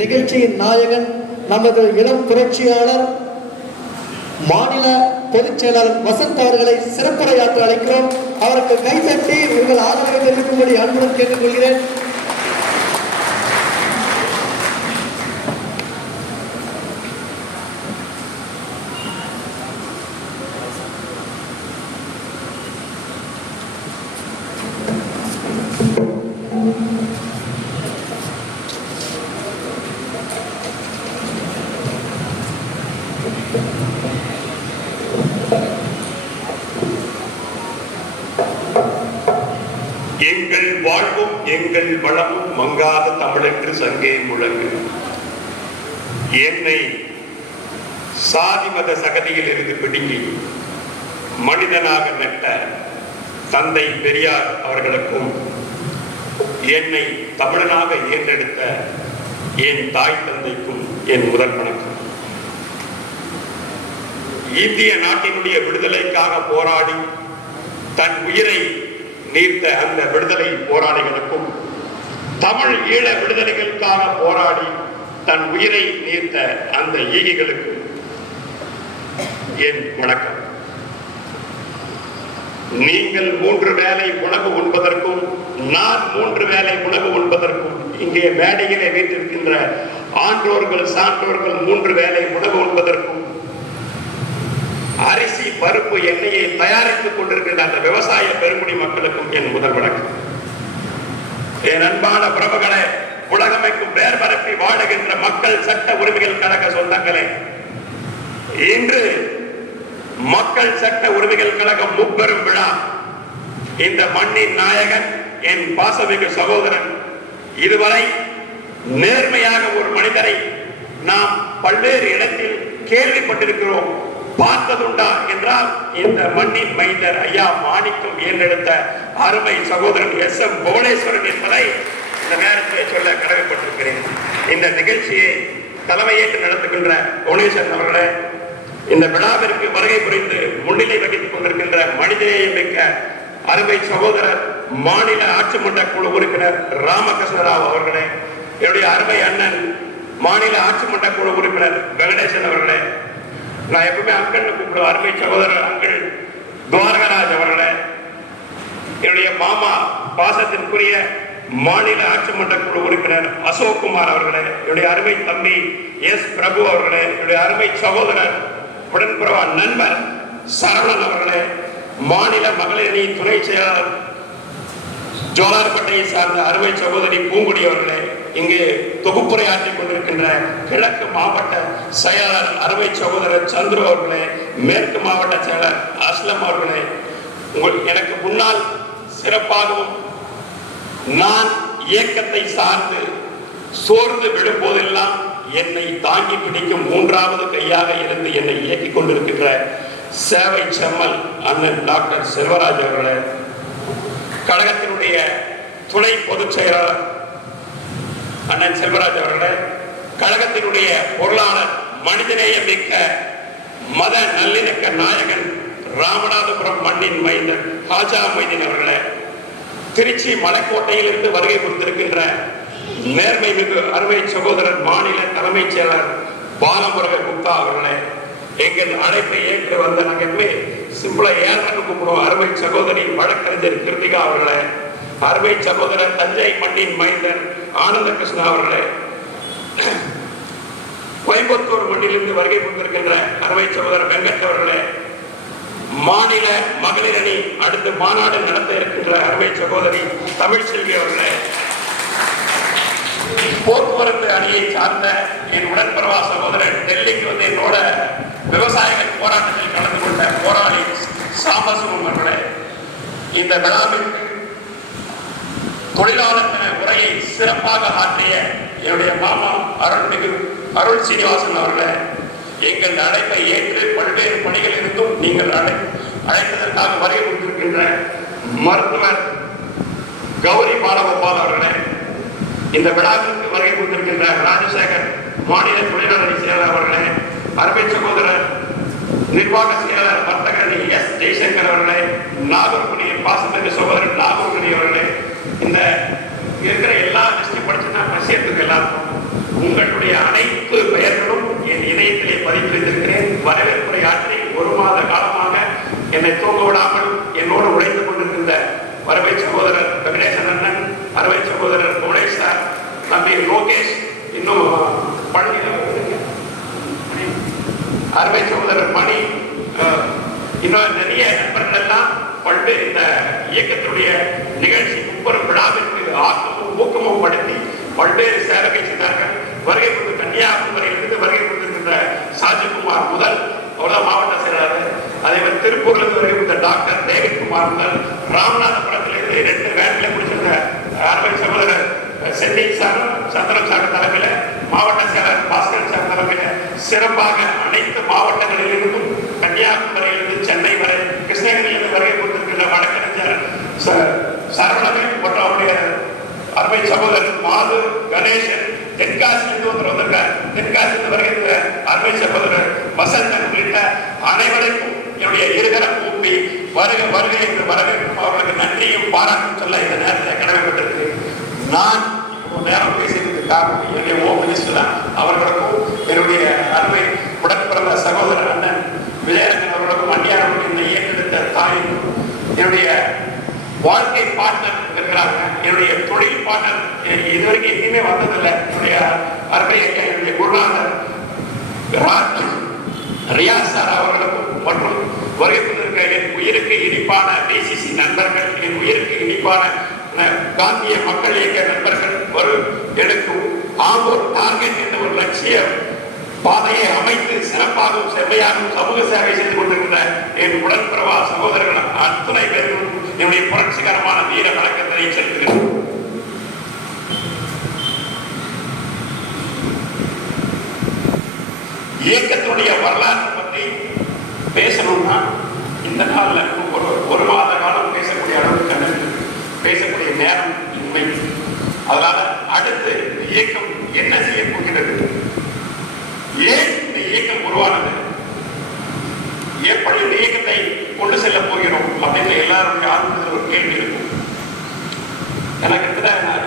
நிகழ்ச்சியின் நாயகன் நமது இளம் புரட்சியாளர் மாநில பொதுச் செயலாளர் வசந்த் அவர்களை சிறப்புரையாற்ற அழைக்கிறோம். அவருக்கு கைதட்டி உங்கள் ஆதரவை தெரிவிக்கும்படி அன்புடன் கேட்டுக்கொள்கிறேன். எங்கள் வாழ்வும் எங்கள் வளமும் மங்காத தமிழென்று சங்கே முழங்கு. என்னை சாதி மத சகதியில் இருந்து பிடுங்கி மனிதனாக நட்ட தந்தை பெரியார் அவர்களுக்கும் என்னை தமிழனாக ஏற்றெடுத்த என் தாய் தந்தைக்கும் என் முதல் வணக்கம். இந்திய நாட்டினுடைய விடுதலைக்காக போராடி தன் உயிரை நீர்த்த அந்த விடுதலை போராளிகளுக்கும் தமிழ் ஈழ விடுதலைகளுக்காக போராடி தன் உயிரை நீர்த்த அந்த ஈகிகளுக்கும் என் வணக்கம். நீங்கள் 3 வேளை உணவு உண்பதற்கும் நான் 3 வேளை உணவு உண்பதற்கும் இங்கே மேடையிலே வீட்டிருக்கின்ற ஆன்றோர்கள் சான்றோர்கள் 3 வேளை உணவு உண்பதற்கும் அரிசி பருப்பு எண்ணெயை தயாரித்துக் கொண்டிருக்கின்ற அந்த விவசாய பெருங்குடி மக்களுக்கும் என் முதல் வணக்கம். என் அன்பான பிரபுகளே, உலகமைக்கும் பேர் பரப்பி வாழுகின்ற மக்கள் சட்ட உரிமைகள் கழக சொந்தங்களே, இன்று மக்கள் சட்ட உரிமைகள் கழகம் முப்பெரும் விழா. இந்த மண்ணின் நாயகன் என் பாசமிகு சகோதரன். இதுவரை நேர்மையாக ஒரு மனிதரை நாம் பல்வேறு இடத்தில் கேள்விப்பட்டிருக்கிறோம், பார்த்ததுண்டா என்றால் இந்த மண்ணின் மைந்தர் ஐயா மாணிக்கம் ஏற்றெடுத்த அருமை சகோதரன் SM புவனேஸ்வரன் என்பதை இந்த நேரத்திலே சொல்ல கடமைப்பட்டிருக்கிறேன். இந்த நிகழ்ச்சியை தலைமையேற்று நடத்துகின்ற புவனேஸ்வரன் அவர்களே, இந்த விழாவிற்கு வருகை புரிந்து முன்னிலை வகித்துக் கொண்டிருக்கின்ற மனிதநேயம் மிக்க அருமை சகோதரர் மாநில ஆட்சி மன்ற குழு உறுப்பினர் ராமகிருஷ்ணராவ் அவர்களே, என்னுடைய அருமை அண்ணன் மாநில ஆட்சி மன்ற குழு உறுப்பினர் வெங்கடேசன் அவர்களே, நான் எப்பவுமே அங்கன்னு கூப்பிடுவேன், அருமை சகோதரர் அங்கிள் துவாரகராஜ் அவர்களே, என்னுடைய மாமா பாசத்திற்குரிய மாநில ஆட்சி மன்ற குழு உறுப்பினர் அசோக் குமார் அவர்களே, என்னுடைய அருமை தம்பி S பிரபு அவர்களே, என்னுடைய அருமை சகோதரர் உடன்பிறவா நண்பர் சரவணன் அவர்களே, மாநில மகளிர் அணி துணை செயலாளர் ஜோலார்பட்டையை சார்ந்த அருமை சகோதரி பூங்குடி அவர்களே, இங்கே தொகுப்புரையாற்றிக் கொண்டிருக்கின்ற கிழக்கு மாவட்ட செயலாளர் அருமை சகோதரர் சந்துரு அவர்களே, மேற்கு மாவட்ட செயலர் அஸ்லம் அவர்களே, எனக்கு முன்னால் சிறப்பாகவும் நான் இயக்கத்தை சார்ந்து சோர்ந்து விடும்போதெல்லாம் என்னை தாங்கி பிடிக்கும் 3வது கையாக இருந்து என்னை இயக்கிக் கொண்டிருக்கின்ற சேவை செம்மல் அண்ணன் டாக்டர் செல்வராஜ் அவர்களே, கழகத்தினுடைய துணை பொதுச் செயலாளர் அண்ணன் செல்வராஜ் அவர்களே, கழகத்தினுடைய பொருளாளர் மனிதநேய மிக்க மத நல்லிணக்க நாயகன் ராமநாதபுரம் மண்ணின் மைந்தர் ஹாஜா மொய்தீன் அவர்களே, திருச்சி மலைக்கோட்டையிலிருந்து வருகை கொடுத்திருக்கின்ற நேர்மை மிகு அருமை சகோதரர் மாநில தலைமைச் செயலர் பாலமுருக குப்தா அவர்களே, எங்கள் அழைப்பை ஏற்று வந்த நாங்கள் சிம்பிளா ஏன்னு கூப்பிடுவோம் அருமை சகோதரி வழக்கறிஞர் கிருத்திகா அவர்களே, அருமை சகோதரர் தஞ்சை மண்ணின் மைந்தர் ஆனந்த கிருஷ்ணா அவர்களே, கோயம்புத்தூர் மண்ணிலிருந்து வருகை கொடுத்திருக்கின்ற அருமை சகோதரர் வெங்கட் அவர்களே, மாநில மகளிர் அணி அடுத்து மாநாடு நடத்த இருக்கின்ற அருமை சகோதரி தமிழ்செல்வி அவர்களே, போக்குவரத்து அணியை சார்ந்த என் உடன்பிறவா சகோதரர் டெல்லிக்கு வந்து என்னோட விவசாயிகள் போராட்டத்தில் கலந்து கொண்ட போராளி சாம்பசிவம் அவர்களே, இந்த விழாவிற்கு தொழிலாளர் தின உரையை சிறப்பாக ஆற்றிய என்னுடைய மாமா அருள்மிகு அருள் சீனிவாசன் அவர்களே, எங்கள் அழைப்பை ஏற்று பல்வேறு பணிகள் இருந்தும் நீங்கள் அழைத்ததற்காக வருகை கொடுத்திருக்கின்ற மருத்துவர் கௌரி பாலகோபால் அவர்களே, இந்த விழாவிற்கு வருகை கொடுத்திருக்கின்ற ராஜசேகர் மாநில தொழிலாளர் செயலாளர் அவர்களே, அருமை சகோதரர் நிர்வாக செயலாளர் வர்த்தக S ஜெய்சங்கர் அவர்களே, நாகர்குடி பாசமிகு சகோதரர் நாகர்குடி அவர்களே, இந்த இருக்கிற எல்லா டிஸ்ட்ரிக்ட் படிச்சுன்னா பசியத்துக்கு எல்லாருக்கும் உங்களுடைய அனைத்து பெயர்களும் என் இணையத்திலே பதித்து வைத்திருக்கிறேன். வரவேற்புரை ஆற்றி 1 மாத காலமாக என்னை தூங்க விடாமல் என்னோடு உழைத்துக் கொண்டிருக்கின்ற அருமை சகோதரர் வெங்கடேசன் அண்ணன், அருமை சகோதரர் புவனேஷ் சார், தம்பி லோகேஷ், இன்னும் அருமை சகோதரர் மணி, இன்னும் நிறைய நண்பர்கள் எல்லாம் பல்வேறு இந்த இயக்கத்துடைய நிகழ்ச்சி 30 விழாவிற்கு ஆக்கமும் ஊக்கமும் படுத்தி பல்வேறு சேவைகள் செய்தார்கள். வருகை புரிந்து கன்னியாகுமரியிலிருந்து வருகை புரிந்திருக்கின்ற சாஜிக்குமார் முதல் அவர்தான் மாவட்ட செயலாளர். அதே மாதிரி திருப்பூரிலிருந்து வருகை புரிந்த டாக்டர் டேவிட்குமார் முதல், ராமநாதபுரத்திலிருந்து 2 வேன்ல முடிச்சிருந்த அருமை சகோதரர் செந்தில் சார், சந்திரன் சார் தலைமையில், மாவட்ட செயலர் பாஸ்கர் சார் தலைமையில் சிறப்பாக அனைத்து மாவட்டங்களிலிருந்தும் கன்னியாகுமரியிலிருந்து சென்னை வரை, கிருஷ்ணகிரியிலிருந்து வருகை புரிந்திருக்கின்ற வழக்கறிஞர் சரவணன் மற்றும் அவருடைய அருமை சகோதரர் மாது, கணேசன், தென்காசியிலிருந்து ஒருத்தர் வந்திருக்கார், தென்காசியிலிருந்து வருகின்ற அருமை சகோதரர் வசந்தன் உள்ளிட்ட அனைவருக்கும் என்னுடைய இருகரம் கூப்பி வருக வருகை என்று வரவேற்கும் அவர்களுக்கு நன்றியும் பாராட்டும் சொல்ல இந்த நேரத்தில் கடமைப்பட்டிருக்கு. நான் நேரம் பேசியதுக்கு காரணம் என்னுடைய ஹோம் மினிஸ்டர் அவர்களுக்கும் என்னுடைய அருமை உடன்பிறந்த சகோதரர் அண்ணன் விஜயரங்கன் அவர்களுக்கும் அந்நியாரம் இந்த இயக்கெடுத்த தாயும் என்னுடைய வாழ்க்கை பார்ட்னர் இருக்கிறாங்க, என்னுடைய தொழில் பார்ட்னர் இதுவரைக்கும் எங்கேயுமே வந்ததில்லை. என்னுடைய அருமை என்னுடைய குருநாதர் ரியாஸ் சார் அவர்களுக்கும் மற்றும் வருகை கொண்டிருக்க என் உயிருக்கு இனிப்பான டிசிசி நண்பர்கள், என் உயிருக்கு இனிப்பான காந்திய மக்கள் இயக்க நண்பர்கள், ஒரு எனக்கு ஆம்பூர் டார்கெட் என்ற ஒரு லட்சிய பாதையை அமைத்து சிறப்பாகவும் செம்மையாகவும் சமூக சேவை செய்து கொண்டிருக்கின்ற என் உடன்பிறவா சகோதரர்கள் அத்துணை பேரும் என்னுடைய புரட்சிகரமான வீர வணக்கத்தை செலுத்துகிறேன். இயக்கத்துடைய வரலாற்றை பற்றி பேசணும்னா இந்த நாள்ல ஒரு மாத காலம் பேசக்கூடிய அளவுக்கு பேசக்கூடிய நேரம் இன்மை. அதனால அடுத்து இயக்கம் என்ன செய்ய போகிறது, ஏன் இந்த இயக்கம் உருவானது, எப்படி இந்த இயக்கத்தை கொண்டு செல்ல போகிறோம் அப்படின்னு எல்லாருடைய ஆரம்பத்தில் ஒரு கேள்வி இருக்கும். எனக்கு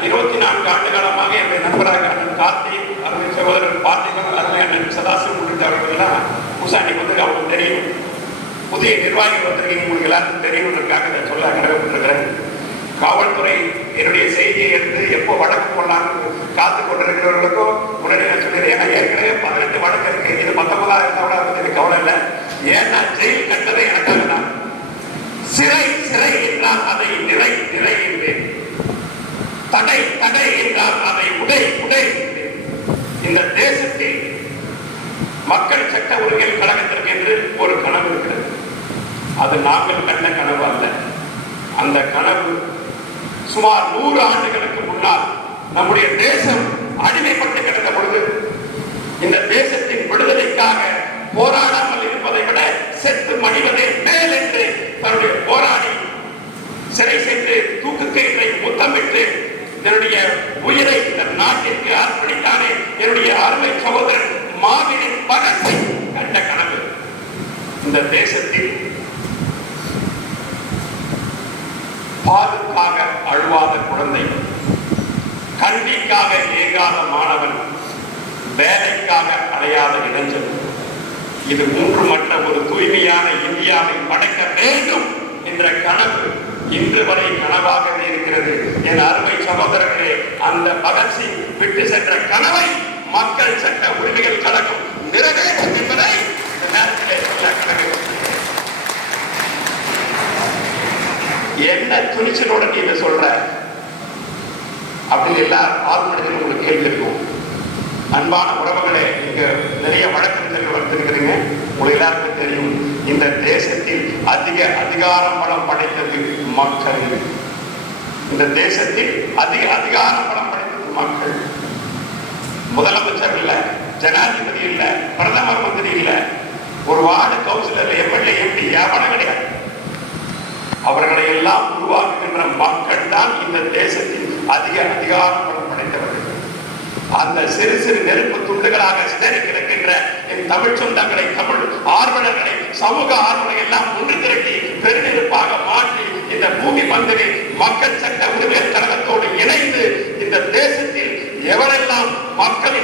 24 ஆண்டு காலமாக என்னுடைய நண்பராக அண்ணன் கார்த்தி, அருமை சகோதரர் பார்த்திபன், அருமை அண்ணன் சதாசிவம் உள்ளிட்டவர்கள் எல்லாம் பூசாண்டி வந்து அவங்களுக்கு தெரியும். புதிய நிர்வாகிகள் வந்திருக்கீங்க, உங்களுக்கு எல்லாருக்கும் தெரியும்ன்றதுக்காக இதை சொல்ல கடமைப்பட்டிருக்கிறேன். காவல்துறை என்னுடைய செய்தியை எடுத்து எப்போ வழக்கு போடலாம்னு காத்து கொண்டிருக்கிறவர்களுக்கும் உடனே நான் சொல்லிடுறேன். ஏன்னா ஏற்கனவே 18 வழக்கு இருக்கு, இது 19 இருந்தால் எனக்கு கவலை இல்லை. ஏன்னா ஜெயில் கட்டதை எனக்காக தான். சிறை சிறை என்றால் அதை நிறை நிறை என்பேன், தடை தடை என்றால் அதை உடை உடை என்பேன். இந்த தேசத்தில் மக்கள் சட்ட உரிமைகள் கழகத்திற்கு என்று ஒரு கனவு இருக்கிறது. அது நாங்கள் கண்ட கனவு அல்ல. அந்த கனவு சுமார் 100 ஆண்டுகளுக்கு முன்னால் நம்முடைய தேசம் அடிமைப்பட்டு கிடந்த பொழுது இந்த தேசத்தின் விடுதலைக்காக போராடாமல் இருப்பதை விட செத்து மடிவதே மேல் என்று தன்னுடைய போராடி சிறை சென்று தூக்கு கயிற்றை முத்தமிட்டு என்னுடைய உயிரை இந்த நாட்டிற்கு அர்ப்பணித்தானே என்னுடைய அருமை சகோதரன் மாவீரன் பகத்சிங் கண்ட கனவு. இந்த தேசத்தில் பாலுக்காக அழுவாத குழந்தை, கல்விக்காக ஏங்காத மாணவன், வேலைக்காக அலையாத இளைஞன், இது 3 மற்ற ஒரு தூய்மையான இந்தியாவை படைக்க வேண்டும் என்ற கனவு இன்று வரை கனவாகவே இருக்கிறது. என் அருமை சகோதரர்களே, அந்த பகத்சிங் விட்டு சென்ற கனவை மக்கள் சட்ட உரிமைகள் கழகம் நிறைவேற்றும் என்பதை இந்த நேரத்திலே சொல்ல என்ன துணிச்சலோட நீ இதை சொல்ற அப்படின்னு எல்லாரும் ஆர்வப்படுத்தி உங்களுக்கு கேள்வி இருக்கும். அன்பான உறவுகளே, நீங்க நிறைய வழக்கறிஞர்கள் வளர்த்திருக்கிறீங்க. உங்களுக்கு எல்லாருக்கும் தெரியும், இந்த தேசத்தில் அதிகாரம் பலம் படைத்தது மக்கள். இந்த தேசத்தில் அதிகாரம் பலம் படைத்தது மக்கள். முதலமைச்சர் இல்ல, ஜனாதிபதி இல்ல, பிரதமர் மந்திரி இல்ல, ஒரு வார்டு கவுன்சிலர், எம்எல்ஏ, எம்பி எவனும் கிடையாது. அவர்களை எல்லாம் உருவாக்குகின்ற மக்கள் தான் இந்த தேசத்தில் அதிகாரம் பலம் படைத்தவர்கள். அந்த சிறு சிறு நெருப்பு துண்டுகளாக சிதறி கிடக்கின்ற என் தமிழ் சொந்தங்களை, தமிழ் ஆர்வலர்களை, சமூக ஆர்வலர்களை எல்லாம் ஒன்று திரட்டி பெருநெருப்பாக மாற்றி இந்த பூமி பந்தில் மக்கள் சட்ட உரிமைகள் கழகத்தோடு இணைந்து இந்த தேசத்தில் எவரெல்லாம் மக்களின்